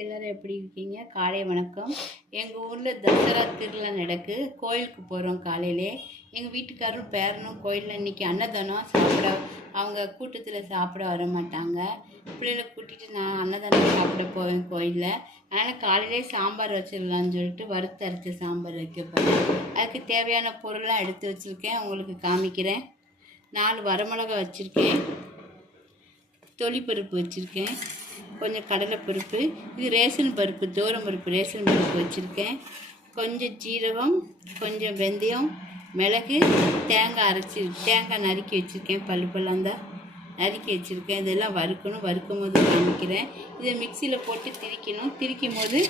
எல்லோரும் எப்படி இருக்கீங்க? காலை வணக்கம். எங்கள் ஊரில் தசரா திருவிழா நடக்கு. கோயிலுக்கு போகிறோம் காலையிலே. எங்கள் வீட்டுக்காரரும் பேரனும் கோயிலில் இன்றைக்கி அன்னதானம் சாப்பிட, அவங்க கூட்டத்தில் சாப்பிட வர மாட்டாங்க. பிள்ளைகளை கூட்டிகிட்டு நான் அன்னதானம் சாப்பிட போவேன் கோயிலில். அதனால் காலையிலே சாம்பார் வச்சிடலான்னு சொல்லிட்டு வறுத்து அரைச்ச சாம்பார் வைக்க போகிறேன். அதுக்கு தேவையான பொருள்லாம் எடுத்து வச்சுருக்கேன், உங்களுக்கு காமிக்கிறேன். 4 வரமிளகா வச்சுருக்கேன், தொலிப்பருப்பு வச்சுருக்கேன், கொஞ்சம் கடலைப்பருப்பு, இது ரேஷன் பருப்பு, தோரம் பருப்பு ரேஷன் பருப்பு வச்சுருக்கேன், கொஞ்சம் ஜீரகம், கொஞ்சம் வெந்தயம், மிளகு, தேங்காய் நறுக்கி வச்சுருக்கேன், பல்லாக தான் நறுக்கி வச்சுருக்கேன். இதெல்லாம் வறுக்கணும். வறுக்கும் போது காமிக்கிறேன். இதை மிக்சியில் போட்டு திரிக்கும் போது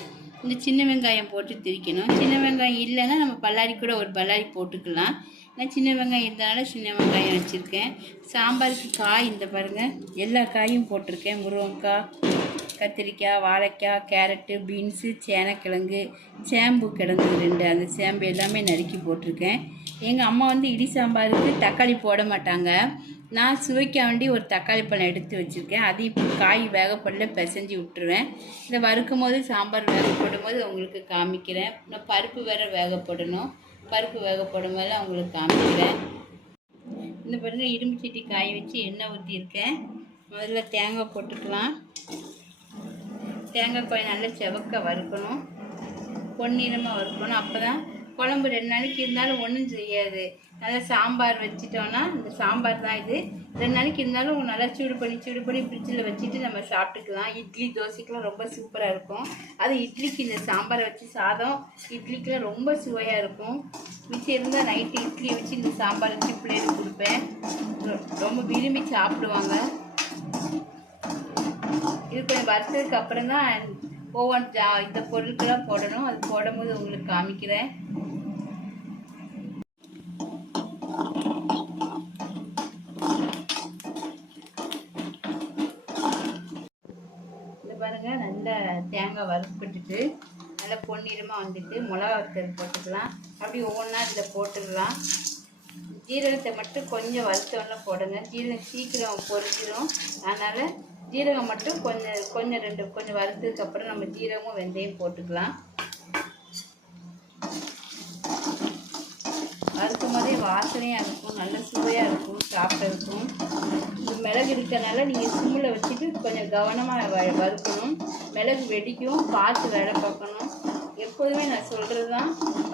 இந்த சின்ன வெங்காயம் போட்டு திரிக்கணும். சின்ன வெங்காயம் இல்லைன்னா நம்ம பல்லாரி கூட ஒரு பல்லாரி போட்டுக்கலாம். நான் சின்ன வெங்காயம் இருந்தனால சின்ன வெங்காயம் வச்சுருக்கேன். சாம்பாருக்கு காய் இந்த பாருங்கள், எல்லா காயும் போட்டிருக்கேன். முருங்கைக்காய், கத்திரிக்காய், வாழைக்காய், கேரட்டு, பீன்ஸு, சேனக்கிழங்கு, சேம்பு கிழங்கு 2, அந்த சேம்பு எல்லாமே நறுக்கி போட்டிருக்கேன். எங்கள் அம்மா இடி சாம்பாருக்கு தக்காளி போட மாட்டாங்க. நான் சுவைக்க வேண்டி ஒரு தக்காளி பழம் எடுத்து வச்சுருக்கேன். அது இப்போ காய் வேகப்படல பிசைஞ்சு விட்டுருவேன். இதை வறுக்கும் போது சாம்பார் வேகப்படும் போது உங்களுக்கு காமிக்கிறேன். நான் பருப்பு வேறு வேகப்படணும். பருப்பு வேகப்படும் போது உங்களுக்கு காமிக்கிறேன். இந்த பாருங்கள், இரும்பு சட்டி காய வச்சு எண்ணெய் ஊற்றியிருக்கேன். முதல்ல தேங்காய் போட்டுக்கலாம். தேங்காய் பாய் நல்லா செவக்க வறுக்கணும், பொன்னிறமாக வறுக்கணும். அப்போ தான் குழம்பு 2 நாளைக்கு இருந்தாலும் ஒன்றும் செய்யாது. நல்லா சாம்பார் வச்சிட்டோன்னா, இந்த சாம்பார் தான் இது 2 நாளைக்கு இருந்தாலும் நல்லா சூடு பண்ணி ஃப்ரிட்ஜில் வச்சுட்டு நம்ம சாப்பிட்டுக்கலாம். இட்லி தோசைக்கெலாம் ரொம்ப சூப்பராக இருக்கும். அது இட்லிக்கு இந்த சாம்பாரை வச்சு சாதம் இட்லிக்கெலாம் ரொம்ப சுவையாக இருக்கும். மிச்சம் இருந்தால் நைட்டு இட்லி வச்சு இந்த சாம்பார் வச்சு பிள்ளைகளுக்கு கொடுப்பேன். ரொம்ப விரும்பி சாப்பிடுவாங்க. இது கொஞ்சம் வறுத்ததுக்கு அப்புறம் தான் இந்த பொருட்கள்லாம் போடணும். அது போடும்போது உங்களுக்கு காமிக்கிறேன். இந்த பாருங்க, நல்லா தேங்காய் வறுப்பட்டுட்டு நல்லா பொன்னிறமாக வந்துட்டு மிளகாத்தூள் போட்டுக்கலாம். அப்படி ஒவ்வொன்றா இதில் போட்டுடலாம். ஜீரகத்தை மட்டும் கொஞ்சம் வறுத்தோன்னே போடுங்க. ஜீரகம் சீக்கிரம் பொரிச்சிடும். அதனால் ஜீரகம் மட்டும் கொஞ்சம் வறுத்ததுக்கப்புறம் நம்ம ஜீரகமும் வெந்தயம் போட்டுக்கலாம். வறுக்கும் போதே வாசனையாக இருக்கும், நல்ல சுவையாக இருக்கும், சாப்பிட்றதுக்கும். இந்த மிளகு இருக்கிறதுனால நீங்கள் சிம்மில் வச்சுட்டு கொஞ்சம் கவனமாக வறுக்கணும். மிளகு வெடிக்கும், பார்த்து வேலை பார்க்கணும். எப்போதுமே நான் சொல்கிறது தான்,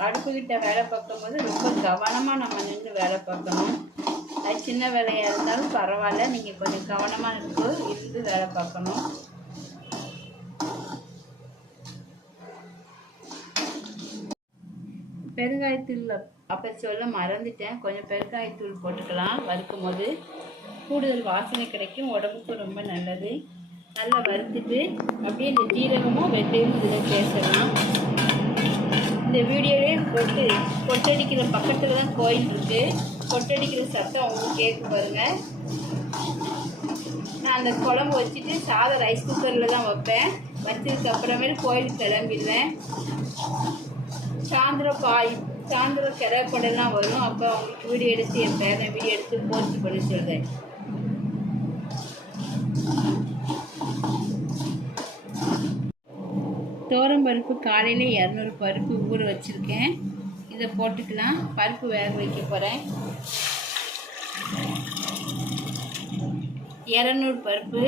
அடுப்புக்கிட்ட வேலை பார்க்கும்போது ரொம்ப கவனமாக நம்ம நின்று வேலை பார்க்கணும். அது சின்ன வேலையாக இருந்தாலும் பரவாயில்ல, நீங்கள் கொஞ்சம் கவனமாக இருந்து வேலை பார்க்கணும். பெருங்காயத்தூள் அப்போ சொல்ல மறந்துட்டேன். கொஞ்சம் பெருங்காயத்தூள் போட்டுக்கலாம். வறுக்கும் போது கூடுதல் வாசனை கிடைக்கும், உடம்புக்கு ரொம்ப நல்லது. நல்லா வறுத்துட்டு அப்படியே இந்த ஜீரகமும் வெந்தயமும் இதில் பேசலாம். இந்த வீடியோவே கொட்டடிக்கிற பக்கத்தில் தான் கோயில் இருக்குது. கொட்டடிக்கிற சத்தம் உங்களுக்கு கேட்க பாருங்கள். நான் அந்த குழம்பு வச்சுட்டு சாதம் ரைஸ் குக்கரில் தான் வைப்பேன். வச்சதுக்கு அப்புறமேல கோயிலுக்கு கிளம்பிடுவேன். சாயந்தரம் கிடப்படெல்லாம் வரும். அப்போ அவங்களுக்கு வீடியோ எடுத்து என் பேரன் வீடியோ எடுத்து போஸ்ட் பண்ணி சொல்கிறேன். தோரம் பருப்பு காலையில் 200 பருப்பு ஊற வச்சுருக்கேன். இதை போட்டுக்கலாம். பருப்பு வேக வைக்க போகிறேன். 200 பருப்பு,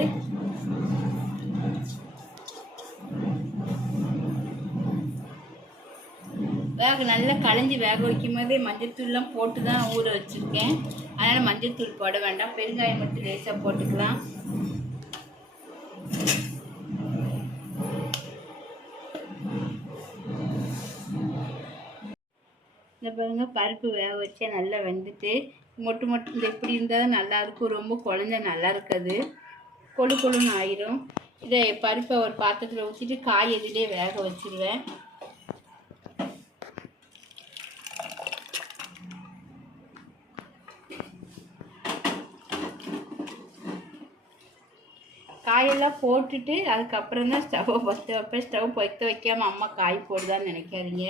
நல்லா களைஞ்சி வேக வைக்கும் போதே மஞ்சத்தூள்லாம் போட்டு தான் ஊற வச்சுருக்கேன். அதனால் மஞ்சத்தூள் போட வேண்டாம், பெருங்காயம் மட்டும் லேசாக போட்டுக்கலாம். இந்த பாருங்கள், பருப்பு வேக வச்சா நல்லா வெந்துட்டு மொட்டு இந்த இப்படி இருந்தால் தான் நல்லாயிருக்கும். ரொம்ப குழஞ்சா நல்லா இருக்காது, கொழுன்னு ஆயிரும். இதை பருப்பை ஒரு பாத்திரத்தில் ஊற்றிட்டு காய் எதிலே வேக வச்சுருவேன். காயெல்லாம் போட்டுட்டு அதுக்கப்புறம் தான் ஸ்டவ்வை பற்ற வைப்பேன். ஸ்டவ் பற்ற வைக்காமல் அம்மா காய் போடுதான்னு நினைக்காதீங்க.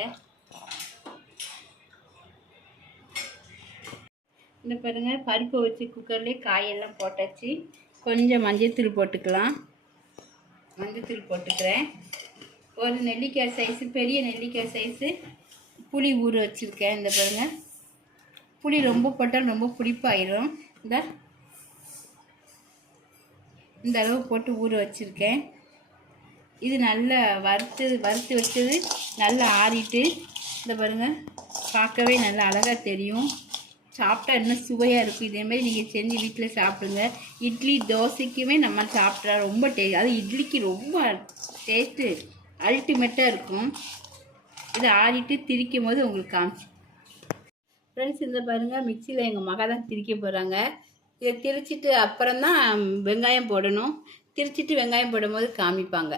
இந்த பாருங்கள், பருப்பு வச்சு குக்கர்லேயே காயெல்லாம் போட்டாச்சு. கொஞ்சம் மஞ்சத்தூள் போட்டுக்கலாம். மஞ்சத்தூள் போட்டுக்கிறேன். ஒரு நெல்லிக்காய் சைஸு, பெரிய நெல்லிக்காய் சைஸு புளி ஊற வச்சுருக்கேன். இந்த பாருங்கள், புளி ரொம்ப போட்டால் ரொம்ப புளிப்பாயிரும். இந்த அளவு போட்டு ஊற வச்சுருக்கேன். இது நல்லா வறுத்து வச்சது நல்லா ஆறிட்டு, இந்த பாருங்கள், பார்க்கவே நல்லா அழகாக தெரியும். சாப்பிட்டா இன்னும் சுவையாக இருக்கும். இதேமாதிரி நீங்கள் செஞ்சு வீட்டில் சாப்பிடுங்க. இட்லி தோசைக்குமே நம்ம சாப்பிட்டா ரொம்ப அது இட்லிக்கு ரொம்ப டேஸ்ட்டு அல்டிமேட்டாக இருக்கும். இதை ஆறிட்டு திரிக்கும் போது உங்களுக்கு காமிச்சு. ஃப்ரெண்ட்ஸ், இந்த பாருங்கள், மிக்சியில் எங்கள் மகா தான் திரிக்க போகிறாங்க. இதை திரிச்சிட்டு அப்புறம் தான் வெங்காயம் போடணும். திரிச்சிட்டு வெங்காயம் போடும்போது காமிப்பாங்க.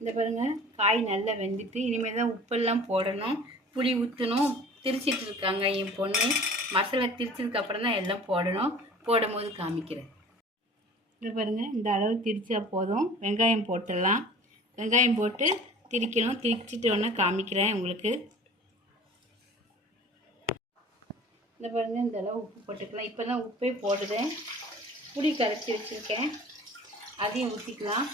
இந்த பாருங்கள், காய் நல்லா வெந்துட்டு இனிமேல் தான் உப்பெல்லாம் போடணும், புளி ஊற்றணும். திரிச்சிட்டு இருக்காங்க என் பொண்ணு. மசாலா திரிச்சதுக்கு அப்புறம் தான் எல்லாம் போடணும். போடும்போது காமிக்கிறேன். இந்த பாருங்கள், இந்த அளவு திரிச்சா போதும். வெங்காயம் போட்டுடலாம். வெங்காயம் போட்டு திரிக்கணும். திரிச்சிட்டு ஒன்று காமிக்கிறேன் உங்களுக்கு. இந்த பாருங்கள், இந்த அளவு உப்பு போட்டுக்கலாம். இப்போ தான் உப்பே போடுதேன். புளி கரைச்சி வச்சுருக்கேன், அதையும் ஊற்றிக்கலாம்.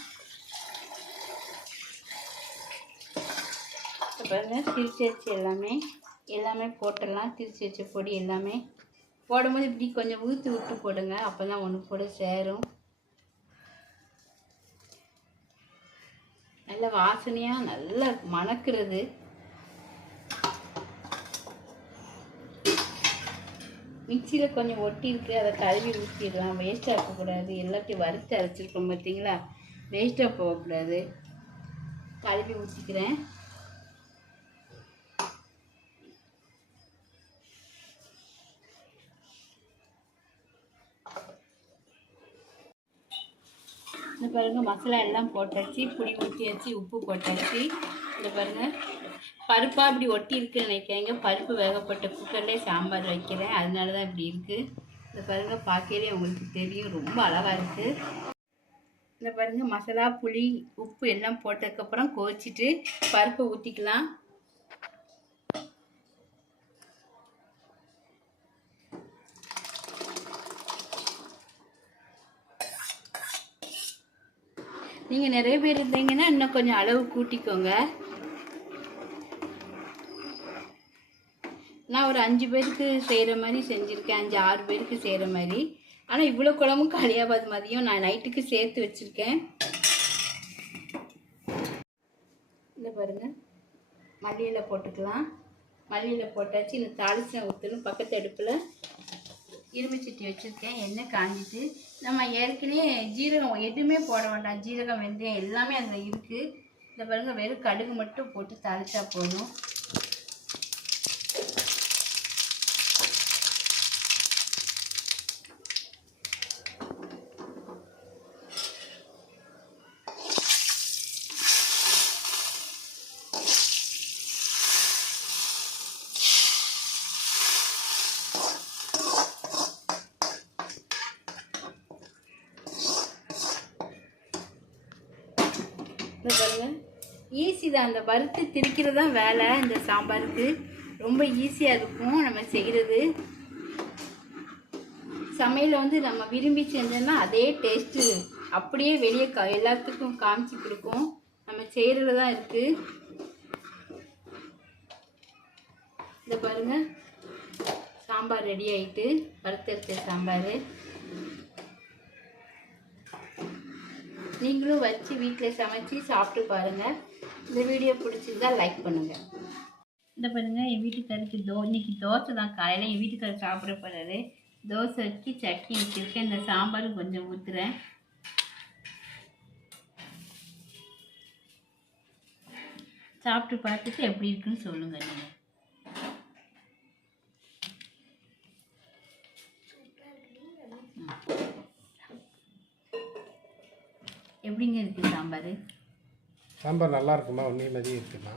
இப்போ பாருங்கள், திரிச்சி வச்சு எல்லாமே போட்டுடலாம். திரிச்சி வச்ச பொடி எல்லாமே போடும்போது இப்படி கொஞ்சம் ஊற்றி விட்டு போடுங்க. அப்போ தான் ஒன்று போட சேரும். நல்ல வாசனையாக நல்லா மணக்கிறது. மிக்சியில் கொஞ்சம் ஒட்டி இருக்குது, அதை கழுவி ஊற்றிடலாம். வேஸ்ட்டாக இருக்கக்கூடாது. எல்லாத்தையும் வறுத்து அரைச்சிருக்கோம் பார்த்தீங்களா, வேஸ்ட்டாக போகக்கூடாது. கழுவி ஊற்றிக்கிறேன். இந்த பாருங்கள், மசாலா எல்லாம் போட்டாச்சு, புளி ஊற்றியாச்சு, உப்பு போட்டாச்சு. இந்த பாருங்கள், பருப்பாக இப்படி ஒட்டி இருக்குன்னு நினைக்காங்க. பருப்பு வேகப்பட்ட குக்கர்லேயே சாம்பார் வைக்கிறேன், அதனால தான் இப்படி இருக்குது. இந்த பாருங்கள், பார்க்கலே உங்களுக்கு தெரியும், ரொம்ப அழகாக இருக்குது. இந்த பாருங்கள், மசாலா புளி உப்பு எல்லாம் போட்டதுக்கப்புறம் கொதிச்சிட்டு பருப்பை ஊற்றிக்கலாம். நீங்கள் நிறைய பேர் இருந்தீங்கன்னா இன்னும் கொஞ்சம் அளவு கூட்டிக்கோங்க. நான் ஒரு 5 பேருக்கு செய்கிற மாதிரி செஞ்சுருக்கேன், 5-6 பேருக்கு செய்கிற மாதிரி. ஆனால் இவ்வளோ குழம்பும் காலியாகாது. மதியம் நான் நைட்டுக்கு சேர்த்து வச்சுருக்கேன். இந்த பாருங்கள், மல்லியில் போட்டுக்கலாம். மல்லியில் போட்டாச்சு. இந்த தாளிச்சம் ஊற்றணும். பக்கத்து அடுப்பில் இரும்பு சட்டி வச்சுருக்கேன். எண்ணெய் காஞ்சிட்டு நம்ம ஏற்கனவே ஜீரகம் எதுவுமே போட வேண்டாம். ஜீரகம், வெந்தயம் எல்லாமே அதில் இருக்குது. இந்த பாருங்கள், வெறும் கடுகு மட்டும் போட்டு தாளிச்சா போதும். பாருங்கள், ஈஸி தான். அந்த வறுத்து திரிக்கிறது தான் வேலை. இந்த சாம்பாருக்கு ரொம்ப ஈஸியாக இருக்கும் நம்ம செய்கிறது. சமையலை வந்து நம்ம விரும்பி செஞ்சோன்னா அதே டேஸ்ட்டு அப்படியே வெளியே எல்லாத்துக்கும் காமிச்சு கொடுக்கும். நம்ம செய்கிறது தான் இருக்குது. இந்த பாருங்கள், சாம்பார் ரெடி ஆகிட்டு, வறுத்தரிச்ச சாம்பார். நீங்களும் வச்சு வீட்டில் சமைச்சு சாப்பிட்டு பாருங்கள். இந்த வீடியோ பிடிச்சிருந்தா லைக் பண்ணுங்கள். இந்த பாருங்கள், என் வீட்டுக்காருக்கு இன்னைக்கு தோசை தான். காலையில் என் வீட்டுக்காரர் சாப்பிட போகிறாரு. தோசை வச்சு சட்னி வச்சுருக்கேன். இந்த சாம்பாரும் கொஞ்சம் ஊற்றுறேன். சாப்பிட்டு பார்த்துட்டு எப்படி இருக்குன்னு சொல்லுங்கள். நீங்கள் எப்படிங்க இருக்குது சாம்பார்? சாம்பார் நல்லா இருக்குமா? ஒன்றே மாதிரி இருக்குமா?